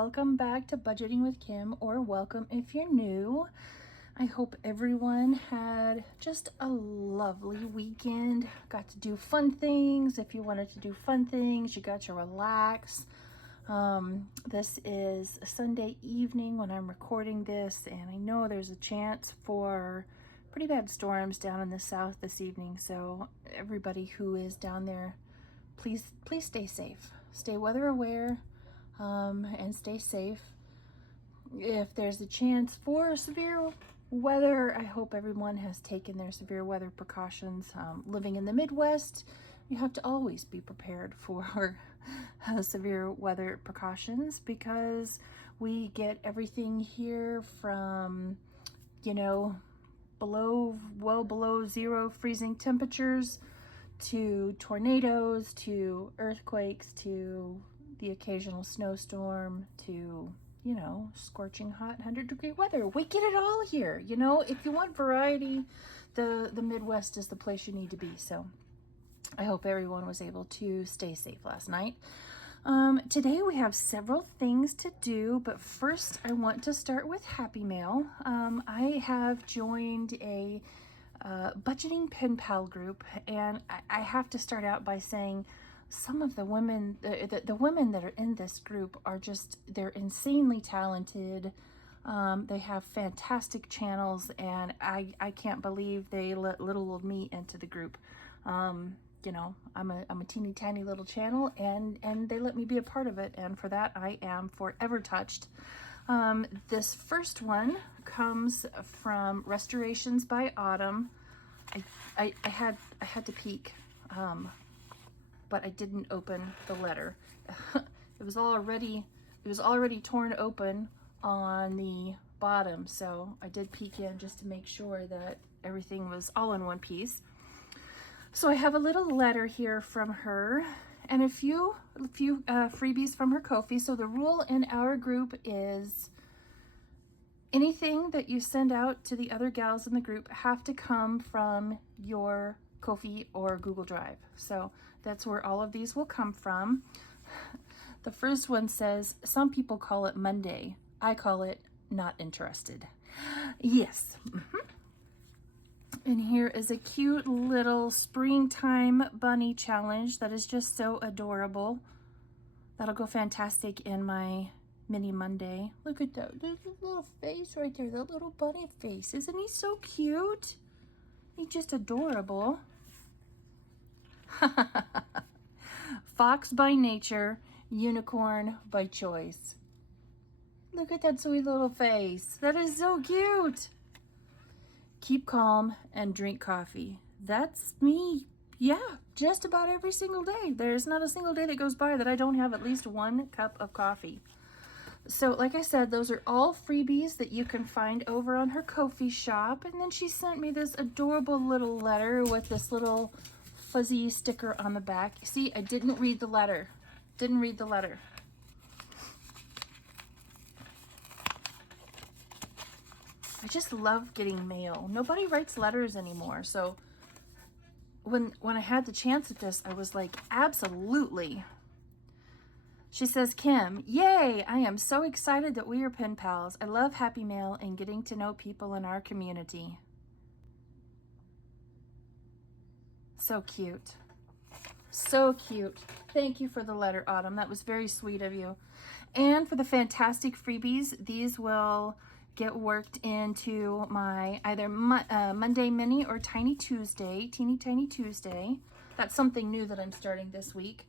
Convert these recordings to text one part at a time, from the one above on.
welcome back to Budgeting with Kim, or welcome if you're new. I hope everyone had just a lovely weekend, got to do fun things. If you wanted to do fun things, you got to relax. This is a Sunday evening when I'm recording this, and I know there's a chance for pretty bad storms down in the south this evening, so everybody who is down there, please stay safe, stay weather aware, and stay safe. If there's a chance for severe weather, I hope everyone has taken their severe weather precautions. Living in the Midwest, you have to always be prepared for severe weather precautions, because we get everything here from, well below zero freezing temperatures, to tornadoes, to earthquakes, to the occasional snowstorm, to, scorching hot 100-degree weather. We get it all here. If you want variety, the Midwest is the place you need to be. So I hope everyone was able to stay safe last night. Today we have several things to do, but first I want to start with Happy Mail. I have joined a budgeting pen pal group, and I have to start out by saying some of the women, the women that are in this group are they're insanely talented. They have fantastic channels, and I can't believe they let little old me into the group. I'm a teeny tiny little channel, and they let me be a part of it, and for that I am forever touched. This first one comes from Restorations by Autumn. I had to peek, but I didn't open the letter. It was already torn open on the bottom, so I did peek in just to make sure that everything was all in one piece. So I have a little letter here from her, and a few freebies from her Ko-fi. So the rule in our group is anything that you send out to the other gals in the group have to come from your Ko-fi or Google Drive. So that's where all of these will come from. The first one says, some people call it Monday. I call it not interested. Yes. And here is a cute little springtime bunny challenge that is just so adorable. That'll go fantastic in my mini Monday. Look at that little face right there, that little bunny face. Isn't he so cute? He's just adorable. Fox by nature, unicorn by choice. Look at that sweet little face. That is so cute. Keep calm and drink coffee. That's me. Yeah, just about every single day. There's not a single day that goes by that I don't have at least one cup of coffee. So like I said, those are all freebies that you can find over on her Ko-fi shop. And then she sent me this adorable little letter with this little fuzzy sticker on the back. See, I didn't read the letter. Didn't read the letter. I just love getting mail. Nobody writes letters anymore. So when I had the chance at this, I was like, absolutely. She says, Kim, yay! I am so excited that we are pen pals. I love Happy Mail and getting to know people in our community. So cute. So cute. Thank you for the letter, Autumn. That was very sweet of you. And for the fantastic freebies, these will get worked into my either Monday Mini or Teeny Tiny Tuesday. That's something new that I'm starting this week.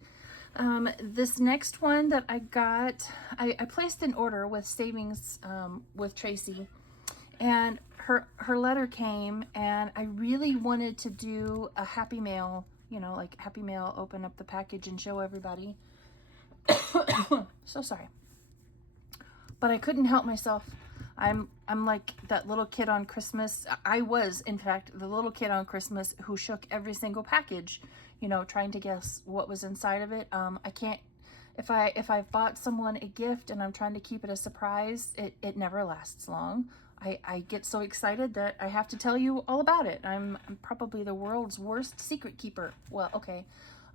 This next one that I got, I placed an order with Savings with Tracy, and her letter came, and I really wanted to do a Happy Mail, like Happy Mail, open up the package and show everybody. So sorry, but I couldn't help myself. I'm like that little kid on Christmas. I was, in fact, the little kid on Christmas who shook every single package, trying to guess what was inside of it. I can't, if I've bought someone a gift and I'm trying to keep it a surprise, it never lasts long. I get so excited that I have to tell you all about it. I'm probably the world's worst secret keeper. Well, okay.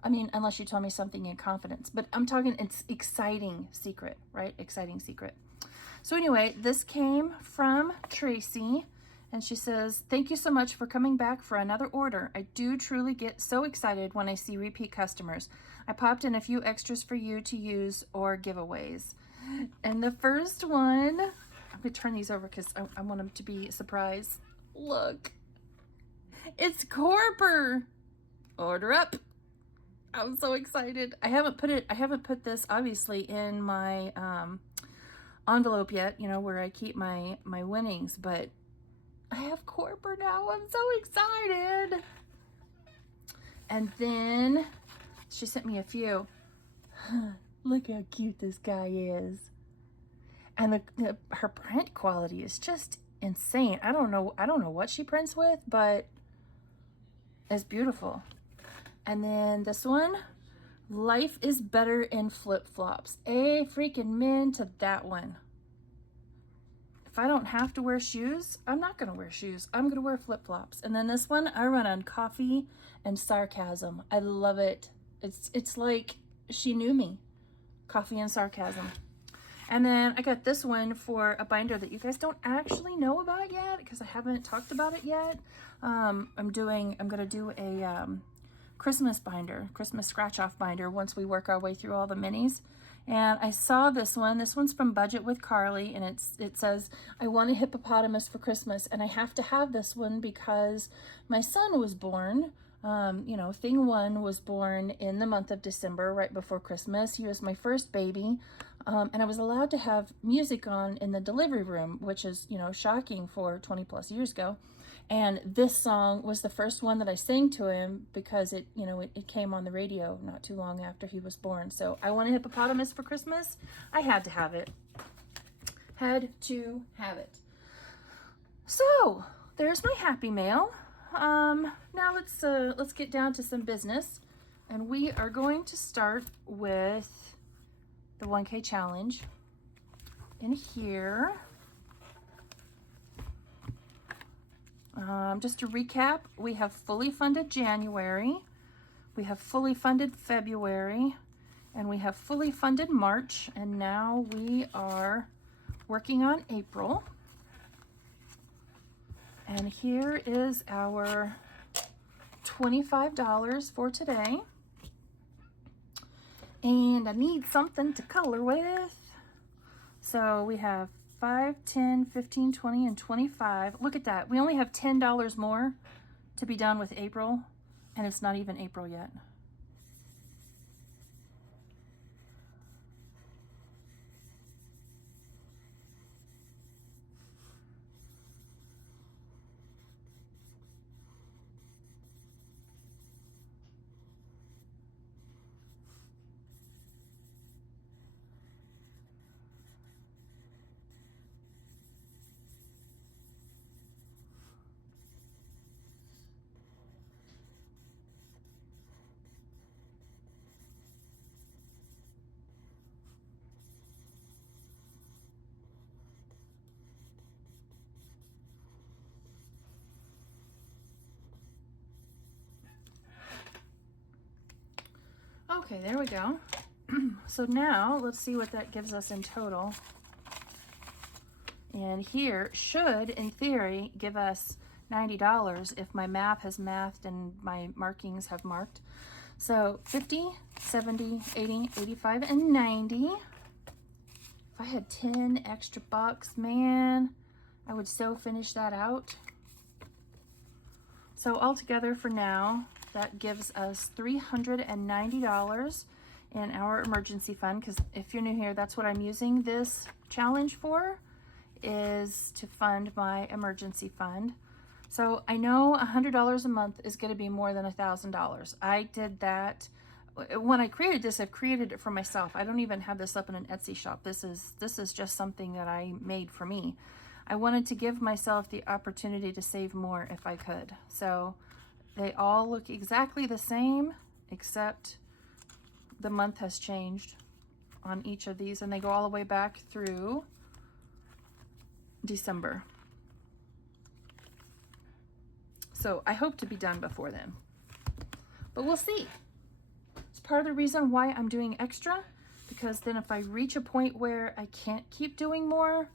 I mean, unless you tell me something in confidence, but I'm talking, it's exciting secret, right? Exciting secret. So anyway, this came from Tracy, and she says, thank you so much for coming back for another order. I do truly get so excited when I see repeat customers. I popped in a few extras for you to use or giveaways. And the first one, I'm gonna turn these over because I want them to be a surprise. Look, it's Corper. Order up. I'm so excited. I haven't put this obviously in my envelope yet, you know, where I keep my winnings, but I have Corper now. I'm so excited. And then she sent me a few. Look how cute this guy is. And her print quality is just insane. I don't know what she prints with, but it's beautiful. And then this one, life is better in flip-flops. A freaking min to that one. If I don't have to wear shoes, I'm not gonna wear shoes. I'm gonna wear flip-flops. And then this one, I run on coffee and sarcasm. I love it. It's like she knew me. Coffee and sarcasm. And then I got this one for a binder that you guys don't actually know about yet because I haven't talked about it yet. I'm gonna do a Christmas binder, Christmas scratch off binder once we work our way through all the minis. And I saw this one. This one's from Budget with Carly, and it says, I want a hippopotamus for Christmas, and I have to have this one because my son was born. You know, thing one was born in the month of December, right before Christmas. He was my first baby, and I was allowed to have music on in the delivery room, which is, you know, shocking for 20 plus years ago. And this song was the first one that I sang to him because it, you know, it came on the radio not too long after he was born. So I want a hippopotamus for Christmas. I had to have it. Had to have it. So there's my happy mail. Now let's get down to some business, and we are going to start with the 1K challenge. In here, just to recap, we have fully funded January, we have fully funded February, and we have fully funded March, and now we are working on April. And here is our $25 for today. And I need something to color with. So we have 5, 10, 15, 20, and 25. Look at that. We only have $10 more to be done with April, and it's not even April yet. Okay, there we go. So now let's see what that gives us in total. And here should, in theory, give us $90 if my math has mathed and my markings have marked. So 50, 70, 80, 85, and 90. If I had 10 extra bucks, man, I would so finish that out. So altogether for now, that gives us $390 in our emergency fund, because if you're new here, that's what I'm using this challenge for, is to fund my emergency fund. So I know $100 a month is going to be more than $1,000. I did that when I created this. I've created it for myself. I don't even have this up in an Etsy shop. This is just something that I made for me. I wanted to give myself the opportunity to save more if I could. So they all look exactly the same, except the month has changed on each of these, and they go all the way back through December. So I hope to be done before then, but we'll see. part of the reason why I'm doing extra, because then if I reach a point where I can't keep doing more,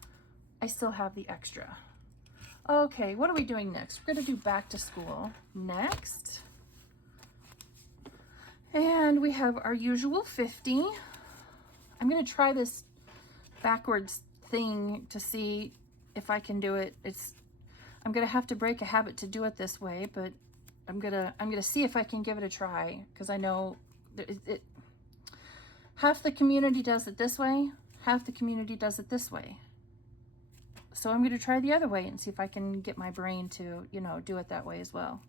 I still have the extra. Okay, what are we doing next? We're gonna do back to school next. And we have our usual 50. I'm gonna try this backwards thing to see if I can do it. I'm gonna have to break a habit to do it this way, but I'm gonna see if I can give it a try, because I know half the community does it this way, half the community does it this way. So I'm gonna try the other way and see if I can get my brain to, you know, do it that way as well.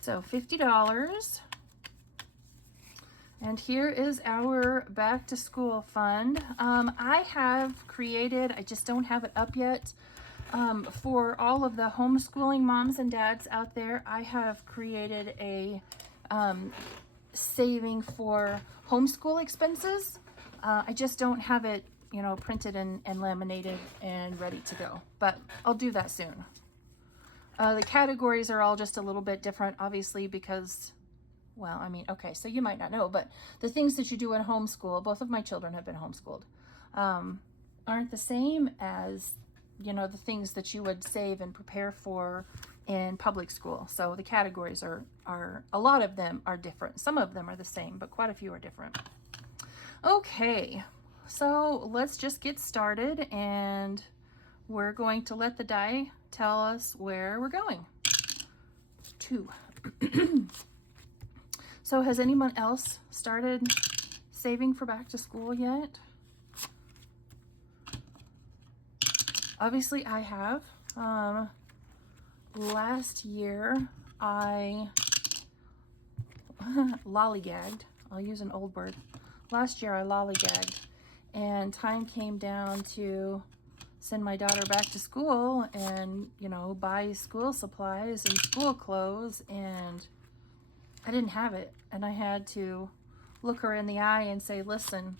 So $50. And here is our back to school fund. I have created, I just don't have it up yet, for all of the homeschooling moms and dads out there. I have created a saving for homeschool expenses. I just don't have it, you know, printed and laminated and ready to go, but I'll do that soon. The categories are all just a little bit different, obviously, because, well, I mean, okay, so you might not know, but the things that you do in homeschool, both of my children have been homeschooled, aren't the same as, you know, the things that you would save and prepare for in public school. So the categories are a lot of them are different. Some of them are the same, but quite a few are different. Okay, so let's just get started, and we're going to let the die tell us where we're going to. So has anyone else started saving for back to school yet? Obviously I have. Last year I lollygagged. I'll use an old word. Last year I lollygagged, and time came down to send my daughter back to school and, you know, buy school supplies and school clothes, and I didn't have it. And I had to look her in the eye and say, listen,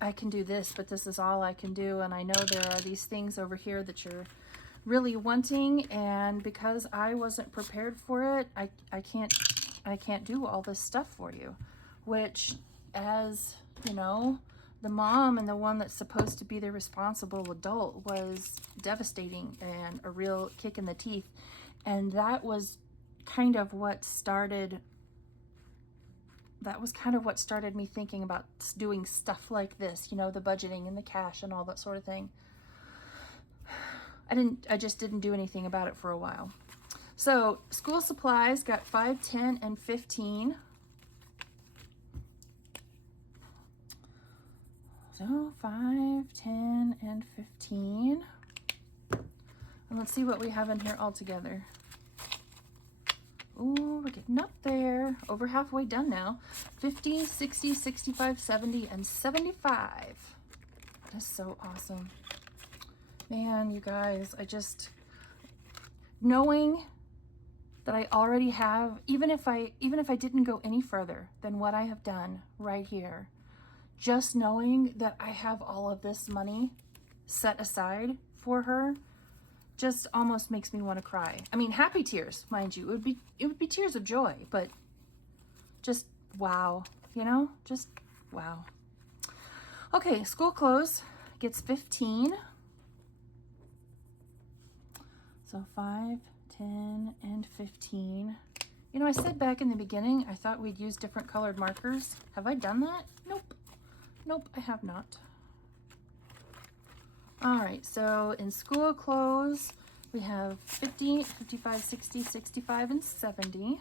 I can do this, but this is all I can do. And I know there are these things over here that you're really wanting, and because I wasn't prepared for it, I can't do all this stuff for you. Which, as you know, the mom and the one that's supposed to be the responsible adult, was devastating and a real kick in the teeth. And that was kind of what started me thinking about doing stuff like this, you know, the budgeting and the cash and all that sort of thing. I just didn't do anything about it for a while. So school supplies got 5, 10, and 15. So 5, 10, and 15. And let's see what we have in here all together. Ooh, we're getting up there. Over halfway done now. 50, 60, 65, 70, and 75. That is so awesome. Man, you guys, knowing that I already have, even if I didn't go any further than what I have done right here, just knowing that I have all of this money set aside for her just almost makes me want to cry. I mean, happy tears, mind you. It would be tears of joy, but just wow, you know? Just wow. Okay, school clothes gets 15. So 5, 10, and 15. You know, I said back in the beginning, I thought we'd use different colored markers. Have I done that? Nope. Nope, I have not. All right, so in school clothes, we have 50, 55, 60, 65, and 70.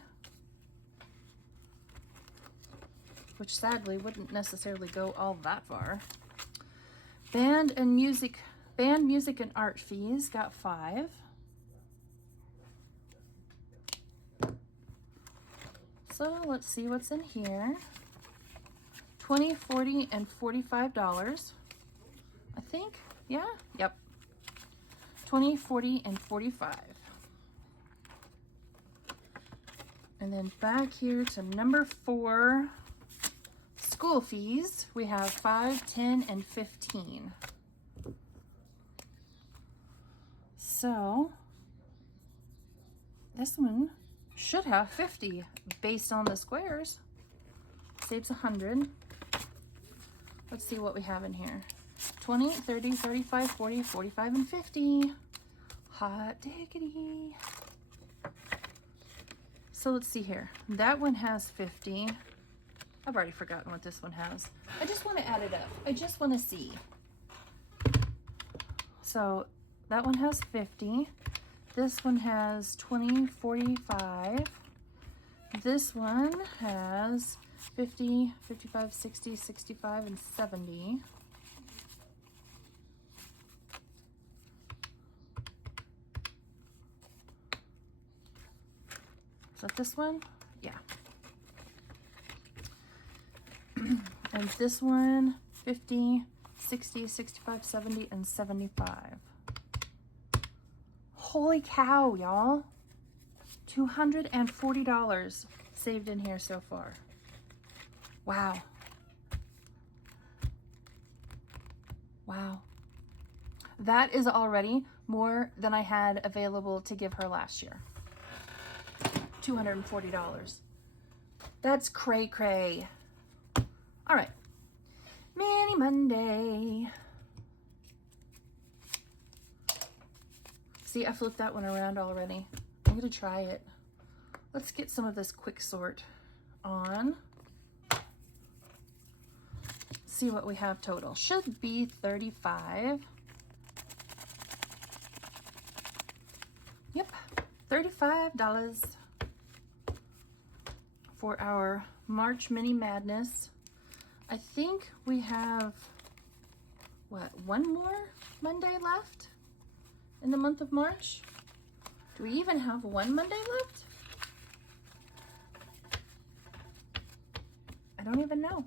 Which sadly wouldn't necessarily go all that far. Band, music, and art fees got 5. So let's see what's in here. $20, $40, and $45. I think, yeah, yep. 20, 40, and 45. And then back here to number 4, school fees. We have 5, 10, and 15. So this one should have 50 based on the squares. Saves 100. Let's see what we have in here. 20, 30, 35, 40, 45, and 50. Hot diggity. So let's see here. That one has 50. I've already forgotten what this one has. I just want to add it up. I just want to see. So that one has 50. This one has 20, 45. This one has 50, 55, 60, 65, and 70. Is that this one? Yeah. And this one, 50, 60, 65, 70, and 75. Holy cow, y'all. $240 saved in here so far. Wow. Wow. That is already more than I had available to give her last year. $240. That's cray cray. All right. Mini Monday. See, I flipped that one around already. I'm going to try it. Let's get some of this quick sort on. See what we have total. Should be 35. Yep, $35 for our March Mini Madness. I think we have, what, one more Monday left in the month of March? Do we even have one Monday left? I don't even know.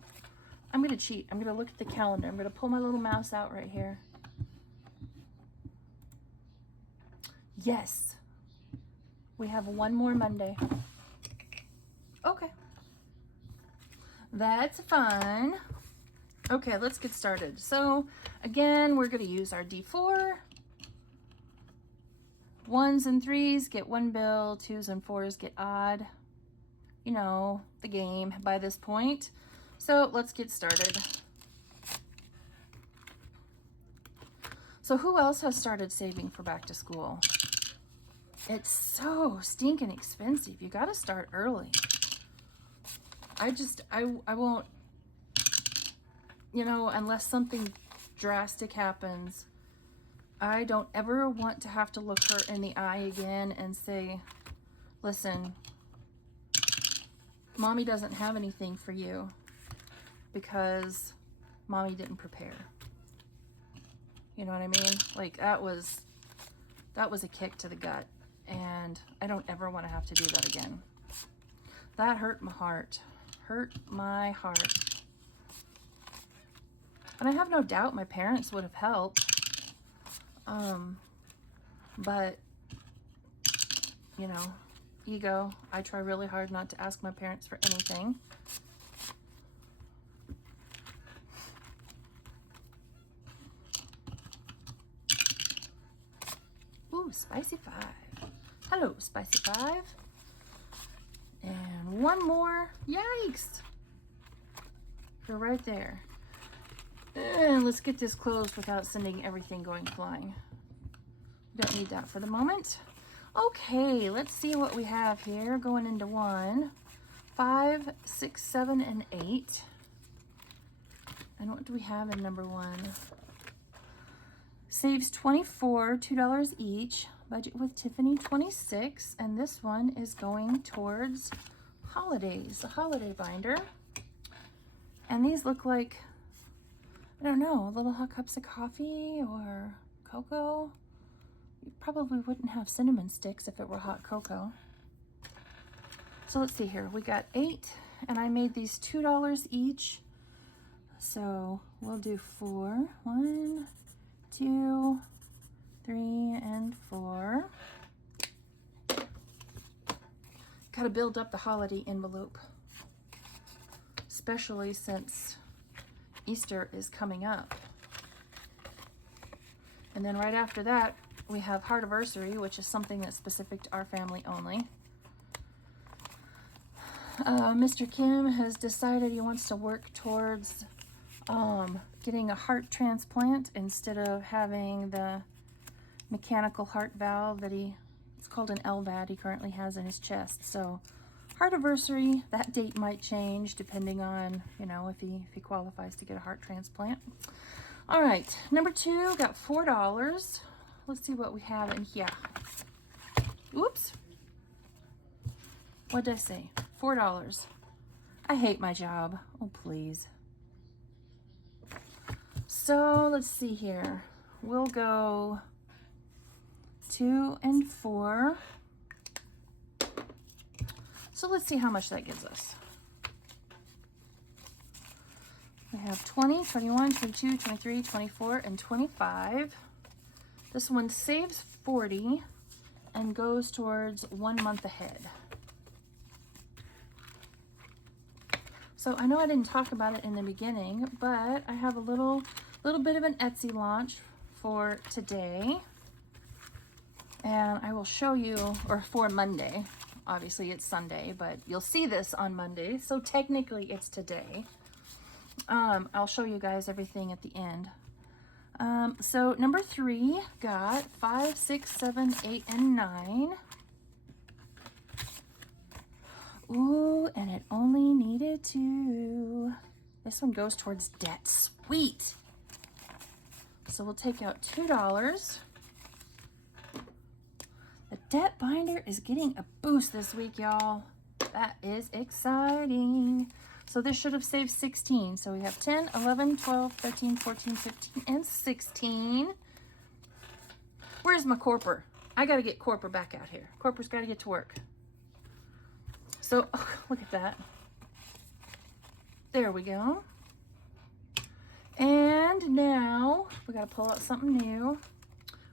I'm going to cheat. I'm going to look at the calendar. I'm going to pull my little mouse out right here. Yes. We have one more Monday. Okay. That's fine. Okay, let's get started. So, again, we're going to use our D4. 1s and 3s get one bill. 2s and 4s get odd. You know, the game by this point. So let's get started. So who else has started saving for back to school? It's so stinking expensive. You got to start early. I won't, you know, unless something drastic happens, I don't ever want to have to look her in the eye again and say, listen, Mommy doesn't have anything for you because Mommy didn't prepare. You know what I mean? Like that was a kick to the gut, and I don't ever want to have to do that again. That hurt my heart. Hurt my heart. And I have no doubt my parents would have helped. But, you know, ego. I try really hard not to ask my parents for anything. Ooh, Spicy 5. Hello, Spicy 5. And one more. Yikes. You're right there. And let's get this closed without sending everything going flying. Don't need that for the moment. Okay, let's see what we have here going into 1, 5, 6, 7, and 8. And what do we have in number 1? Saves 24, $2 each. Budget with Tiffany 26. And this one is going towards holidays, a holiday binder. And these look like, I don't know, little hot cups of coffee or cocoa. You probably wouldn't have cinnamon sticks if it were hot cocoa. So let's see here. We got 8, and I made these $2 each. So we'll do 4. 1, 2, 3, and 4. Got to build up the holiday envelope, especially since Easter is coming up. And then right after that, we have Heartiversary, which is something that's specific to our family only. Mr. Kim has decided he wants to work towards getting a heart transplant instead of having the mechanical heart valve that it's called an LVAD, he currently has in his chest. So heart anniversary, that date might change depending on, you know, if he qualifies to get a heart transplant. All right, number 2 got $4. Let's see what we have in here. Oops. What did I say? $4. I hate my job. Oh, please. So let's see here. We'll go 2 and 4. So let's see how much that gives us. We have 20, 21, 22, 23, 24, and 25. This one saves 40 and goes towards 1 month ahead. So I know I didn't talk about it in the beginning, but I have a little bit of an Etsy launch for today. And I will show you, or for Monday. Obviously it's Sunday, but you'll see this on Monday. So technically it's today. I'll show you guys everything at the end. So number 3 got 5, 6, 7, 8, and 9. Ooh, and it only needed 2. This one goes towards debt. Sweet. So we'll take out $2. The debt binder is getting a boost this week, y'all. That is exciting. So this should have saved 16. So we have 10, 11, 12, 13, 14, 15, and 16. Where's my corper? I got to get corper back out here. Corper's got to get to work. So, oh, look at that. There we go. And now we got to pull out something new.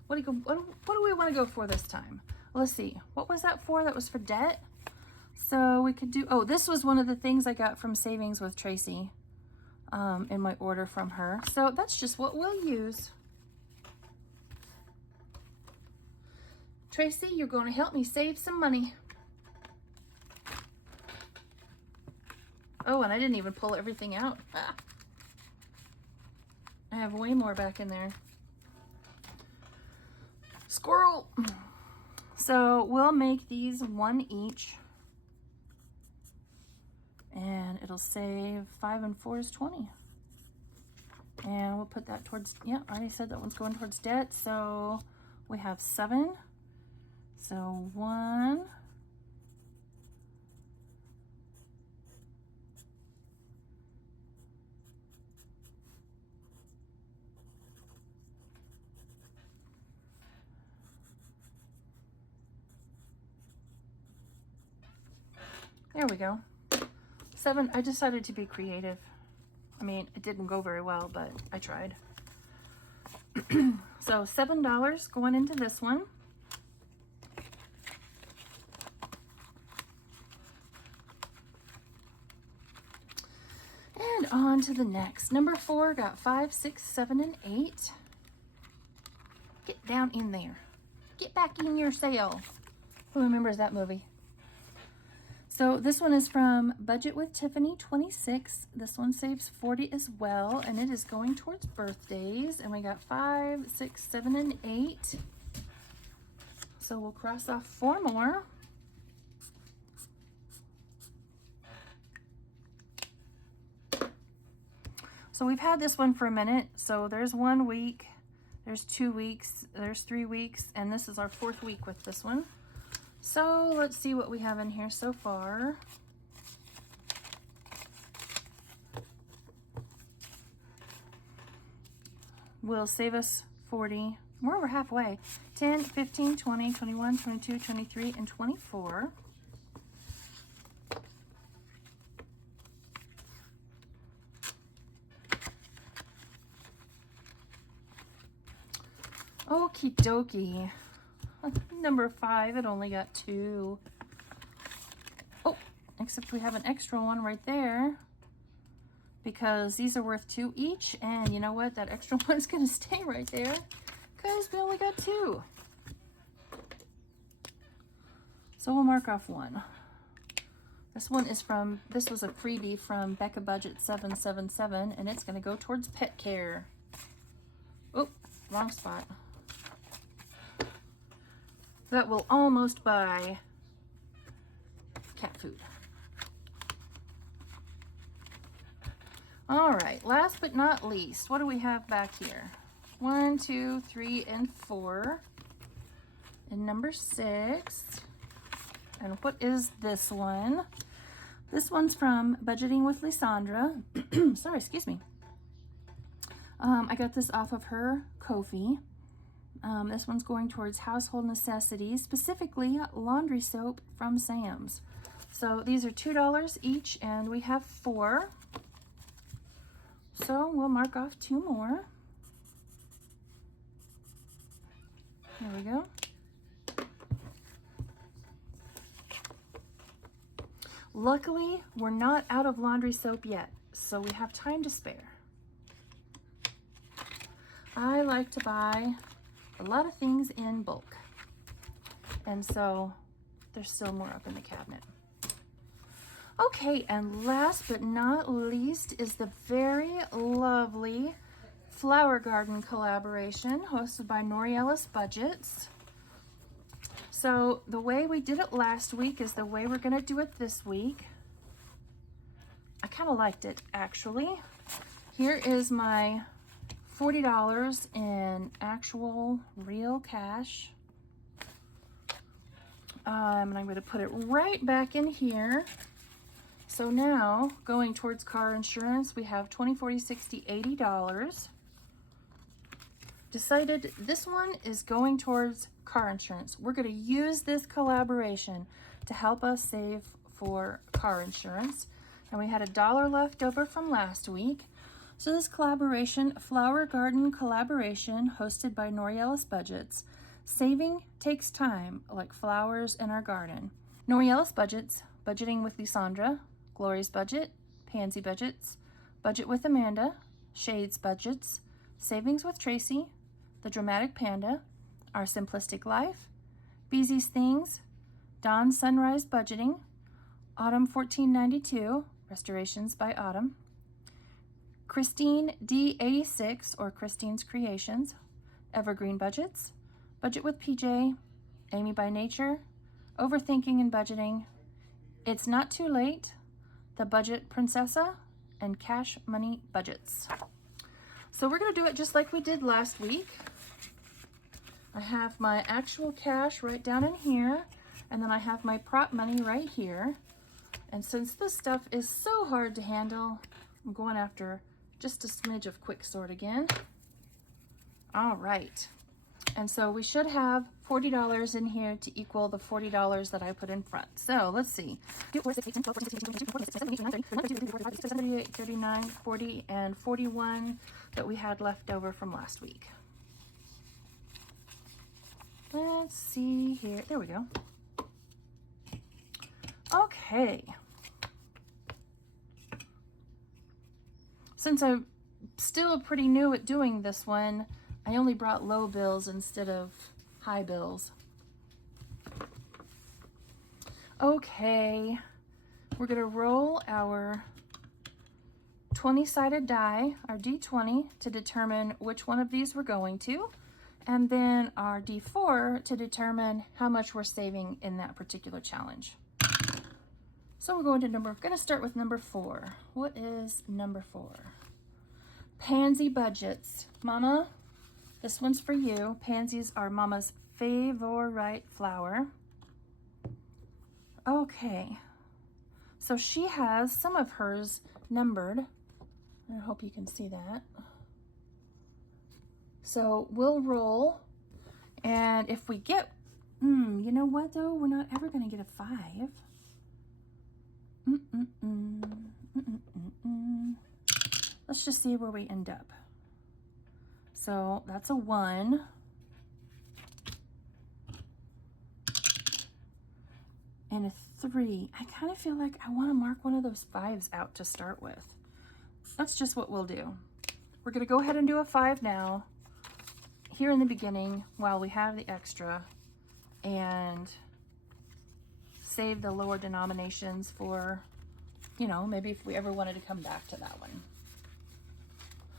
What do we want to go for this time? Well, let's see. What was that for? That was for debt. So we could do, oh, this was one of the things I got from Savings with Tracy in my order from her. So that's just what we'll use. Tracy, you're going to help me save some money. Oh, and I didn't even pull everything out. Ah. I have way more back in there. Squirrel. So we'll make these 1 each. And it'll save 5 and 4 is 20. And we'll put that towards, yeah, I already said that one's going towards debt. So we have 7. So 1. There we go. 7, I decided to be creative. I mean, it didn't go very well, but I tried. So $7 going into this one. And on to the next. Number 4 got 5, 6, 7, and 8. Get down in there. Get back in your cell. Who remembers that movie? So this one is from Budget with Tiffany 26. This one saves 40 as well, and it is going towards birthdays. And we got 5, 6, 7, and 8. So we'll cross off 4 more. So we've had this one for a minute. So there's 1 week, there's 2 weeks, there's 3 weeks, and this is our 4th week with this one. So let's see what we have in here so far. Will save us 40. We're over halfway. 10, 15, 20, 21, 22, 23, and 24. Okie dokie. Number 5, it only got 2. Oh, except we have an extra one right there because these are worth 2 each. And you know what? That extra one's going to stay right there because we only got 2. So we'll mark off 1. This one is from, this was a freebie from Becca Budget 777, and it's going to go towards pet care. Oh, wrong spot. That will almost buy cat food. All right, last but not least, what do we have back here? 1, 2, 3, and 4. And number 6. And what is this one? This one's from Budgeting with Lysandra. Sorry, excuse me. I got this off of her Ko-fi. This one's going towards household necessities, specifically laundry soap from Sam's. So these are $2 each, and we have 4. So we'll mark off 2 more. There we go. Luckily, we're not out of laundry soap yet, so we have time to spare. I like to buy a lot of things in bulk, and so there's still more up in the cabinet. Okay, and last but not least is the very lovely Flower Garden collaboration hosted by Norielis Budgets. So the way we did it last week is the way we're going to do it this week. I kind of liked it, actually. Here is my $40 in actual real cash. And I'm going to put it right back in here. So now, going towards car insurance, we have $20, $40, $60, $80. Decided this one is going towards car insurance. We're going to use this collaboration to help us save for car insurance. And we had $1 left over from last week. So this collaboration, Flower Garden collaboration, hosted by Norielis Budgets. Saving takes time, like flowers in our garden. Norielis Budgets, Budgeting with Lysandra, Glory's Budget, Pansy Budgets, Budget with Amanda, Shades Budgets, Savings with Tracy, The Dramatic Panda, Our Simplistic Life, Beezy's Things, Dawn Sunrise Budgeting, Autumn 1492, Restorations by Autumn, Christine D86, or Christine's Creations, Evergreen Budgets, Budget with PJ, Amy by Nature, Overthinking and Budgeting, It's Not Too Late, The Budget Princessa, and Cash Money Budgets. So we're going to do it just like we did last week. I have my actual cash right down in here, and then I have my prop money right here. And since this stuff is so hard to handle, I'm going after just a smidge of quick sort again. All right. And so we should have $40 in here to equal the $40 that I put in front. So let's see. 38, 39, 40, and 41 that we had left over from last week. Let's see here. There we go. Okay. Since I'm still pretty new at doing this one, I only brought low bills instead of high bills. Okay, we're gonna roll our 20-sided die, our D20, to determine which one of these we're going to, and then our D4 to determine how much we're saving in that particular challenge. So we're gonna start with number 4. What is number 4? Pansy Budgets. Mama, this one's for you. Pansies are Mama's favorite flower. Okay, so she has some of hers numbered. I hope you can see that. So we'll roll, and if we get, you know what though? We're not ever gonna get a 5. Let's just see where we end up. So that's a 1. And a 3. I kind of feel like I want to mark one of those 5s out to start with. That's just what we'll do. We're going to go ahead and do a 5 now, here in the beginning, while we have the extra, and save the lower denominations for, you know, maybe if we ever wanted to come back to that one.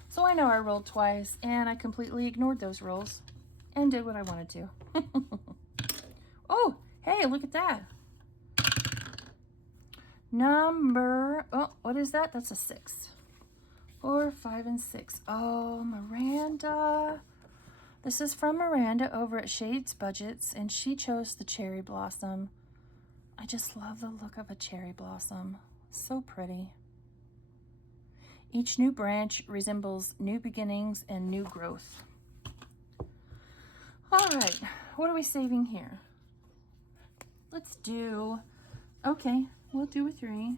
So I know I rolled twice and I completely ignored those rolls and did what I wanted to. Oh, hey, look at that. Oh, what is that? That's a 6. 4, 5, and 6. Oh, Miranda. This is from Miranda over at Shades Budgets, and she chose the cherry blossom. I just love the look of a cherry blossom. So pretty. Each new branch resembles new beginnings and new growth. All right, what are we saving here? Let's do, okay, we'll do a 3.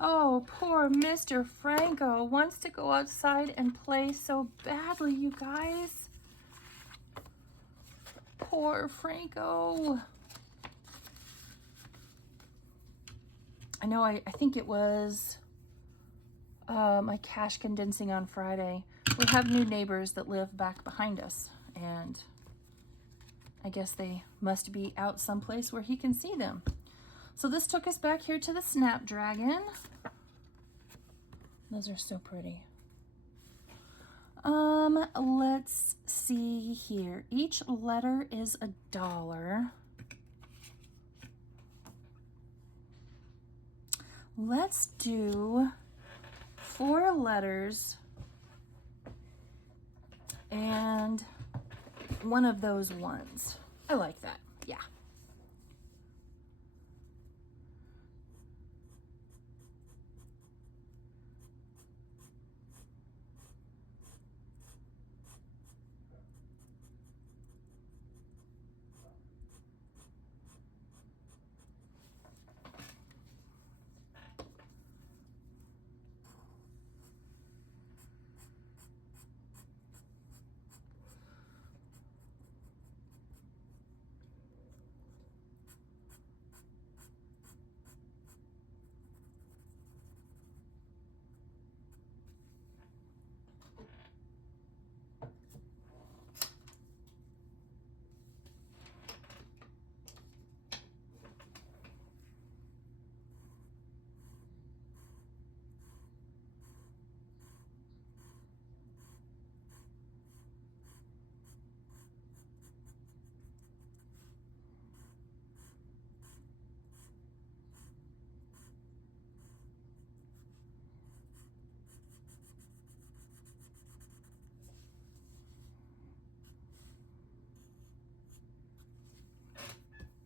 Oh, poor Mr. Franco wants to go outside and play so badly, you guys. Poor Franco. I know, I think it was my cash condensing on Friday. We have new neighbors that live back behind us, and I guess they must be out someplace where he can see them. So this took us back here to the Snapdragon. Those are so pretty. Let's see here. Each letter is $1. Let's do 4 letters and one of those ones. I like that. Yeah.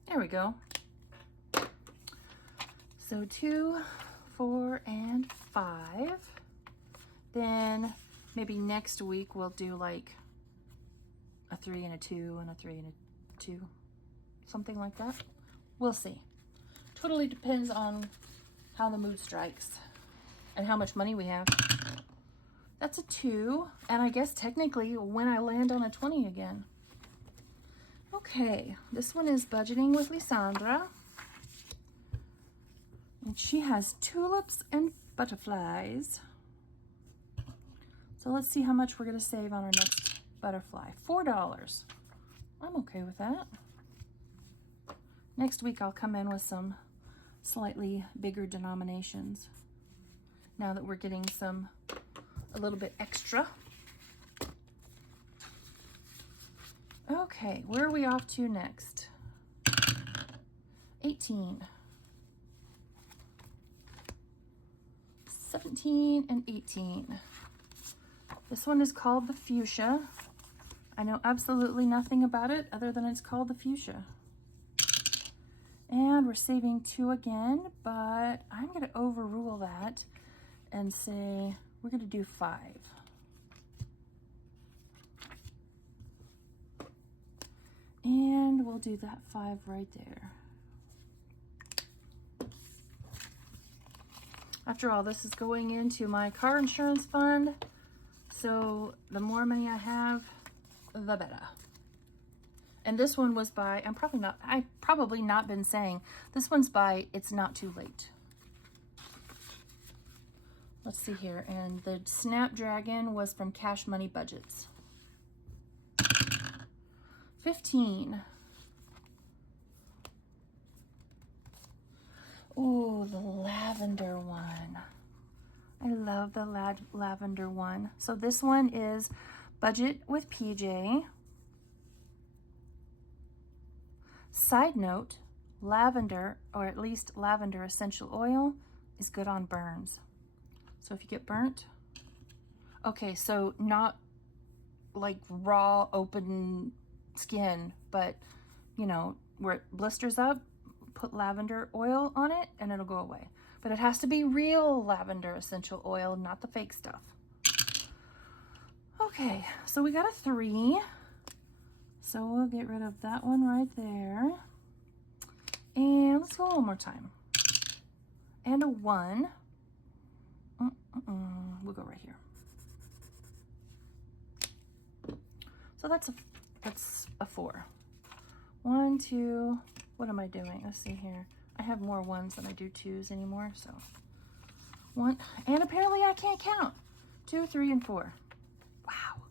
There we go. So 2, 4, and 5. Then maybe next week we'll do like a 3 and a 2 and a 3 and a 2. Something like that. We'll see. Totally depends on how the mood strikes and how much money we have. That's a 2. And I guess technically when I land on a 20 again. Okay, this one is Budgeting with Lysandra. And she has tulips and butterflies. So let's see how much we're going to save on our next butterfly. $4. I'm okay with that. Next week I'll come in with some slightly bigger denominations. Now that we're getting a little bit extra. Okay, where are we off to next? 18. 17 and 18. This one is called the Fuchsia. I know absolutely nothing about it other than it's called the Fuchsia. And we're saving 2 again, but I'm going to overrule that and say we're going to do 5. And we'll do that 5 right there. After all, this is going into my car insurance fund. So the more money I have, the better. And this one was by, I've probably not been saying, this one's by It's Not Too Late. Let's see here. And the Snapdragon was from Cash Money Budgets. 15. Ooh, the lavender one. I love the lavender one. So this one is Budget with PJ. Side note, lavender, or at least lavender essential oil, is good on burns. So if you get burnt, okay, so not like raw open skin, but you know, where it blisters up, put lavender oil on it and it'll go away. But it has to be real lavender essential oil, not the fake stuff. Okay, so we got a 3. So we'll get rid of that one right there. And let's go one more time. And a 1. We'll go right here. So that's a 4. 1, 2, what am I doing? Let's see here. I have more 1s than I do 2s anymore, so 1, and apparently I can't count. 2, 3, and 4. Wow.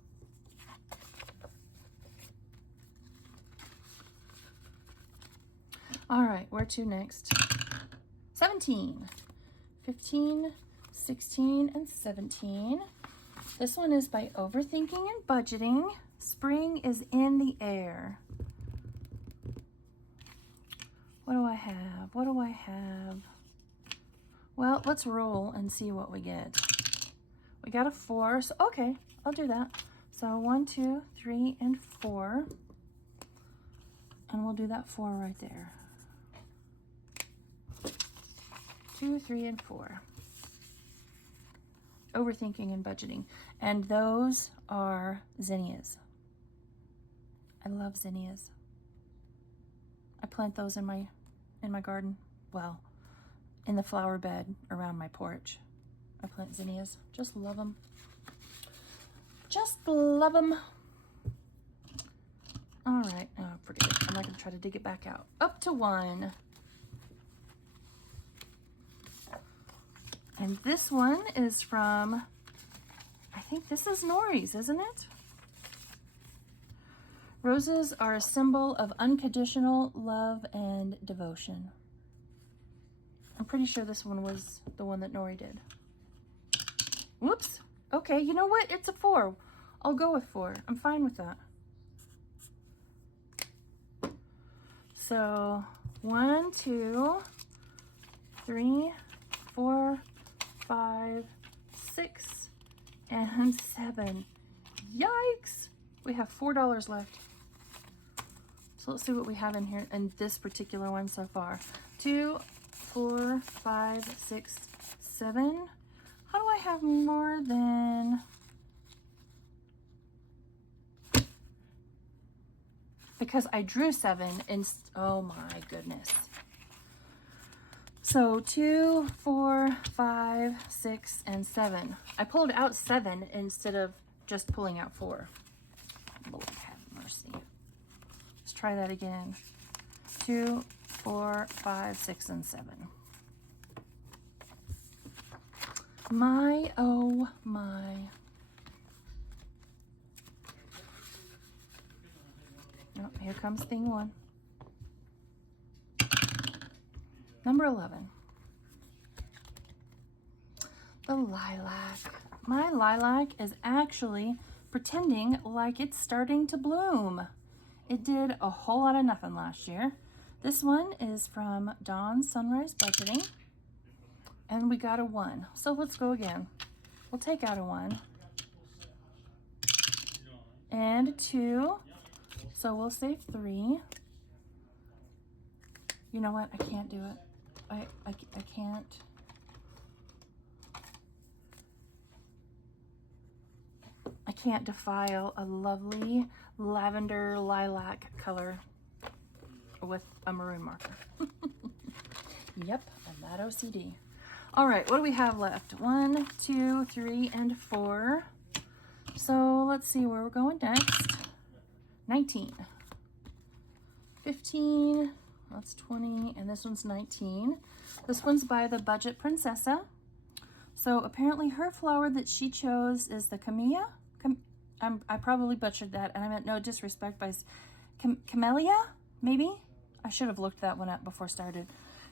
All right, where to next? 17, 15, 16, and 17. This one is by Overthinking and Budgeting. Spring is in the air. What do I have? What do I have? Well, let's roll and see what we get. We got a 4, so okay, I'll do that. So 1, 2, 3, and 4. And we'll do that 4 right there. 2, 3, and 4. Overthinking and Budgeting. And those are zinnias. I love zinnias. I plant those in my garden. Well, in the flower bed around my porch. I plant zinnias. Just love them. Just love them. All right. Oh, forget it. I'm not going to try to dig it back out. Up to 1. And this one is from, I think this is Nori's, isn't it? Roses are a symbol of unconditional love and devotion. I'm pretty sure this one was the one that Nori did. Whoops. Okay, you know what? It's a 4. I'll go with 4. I'm fine with that. So 1, 2, 3, 4, 5, 6, and 7. Yikes! We have $4 left. So let's see what we have in here in this particular one so far. 2, 4, 5, 6, 7. How do I have more than... Because I drew 7 and... Oh my goodness. So 2, 4, 5, 6, and 7. I pulled out 7 instead of just pulling out 4. Lord have mercy. Let's try that again. 2, 4, 5, 6, and 7. My, oh my. Oh, here comes thing 1. Number 11. The lilac. My lilac is actually pretending like it's starting to bloom. It did a whole lot of nothing last year. This one is from Dawn Sunrise Budgeting. And we got a 1. So let's go again. We'll take out a 1. And a 2. So we'll save 3. You know what? I can't do it. I can't. I can't defile a lovely lavender lilac color with a maroon marker. Yep, I'm that OCD. All right, what do we have left? 1, 2, 3, and 4. So let's see where we're going next. 19. 15. That's 20, and this one's 19. This one's by the Budget Princessa. So apparently her flower that she chose is the camellia. I probably butchered that, and I meant no disrespect by camellia, maybe? I should have looked that one up before I started.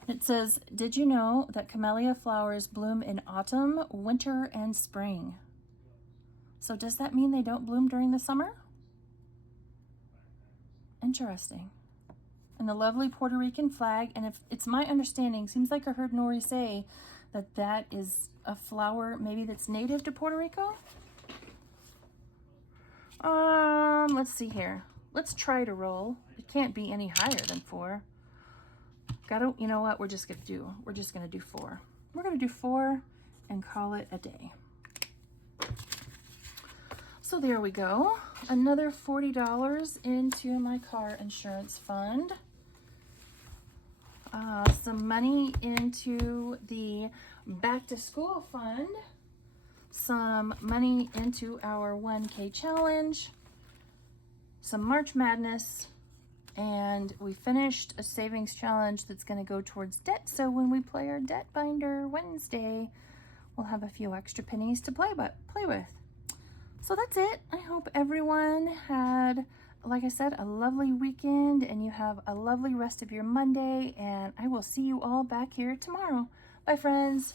It says, did you know that camellia flowers bloom in autumn, winter, and spring? So does that mean they don't bloom during the summer? Interesting. And the lovely Puerto Rican flag, and if it's my understanding, seems like I heard Nori say that that is a flower maybe that's native to Puerto Rico. Let's see here. Let's try to roll. It can't be any higher than 4. You know what? We're just gonna do 4. We're gonna do 4 and call it a day. So there we go. Another $40 into my car insurance fund. Some money into the back to school fund. Some money into our 1K challenge. Some March Madness. And we finished a savings challenge that's going to go towards debt. So when we play our debt binder Wednesday, we'll have a few extra pennies to play with. So that's it. I hope everyone had, like I said, a lovely weekend, and you have a lovely rest of your Monday, and I will see you all back here tomorrow. Bye, friends.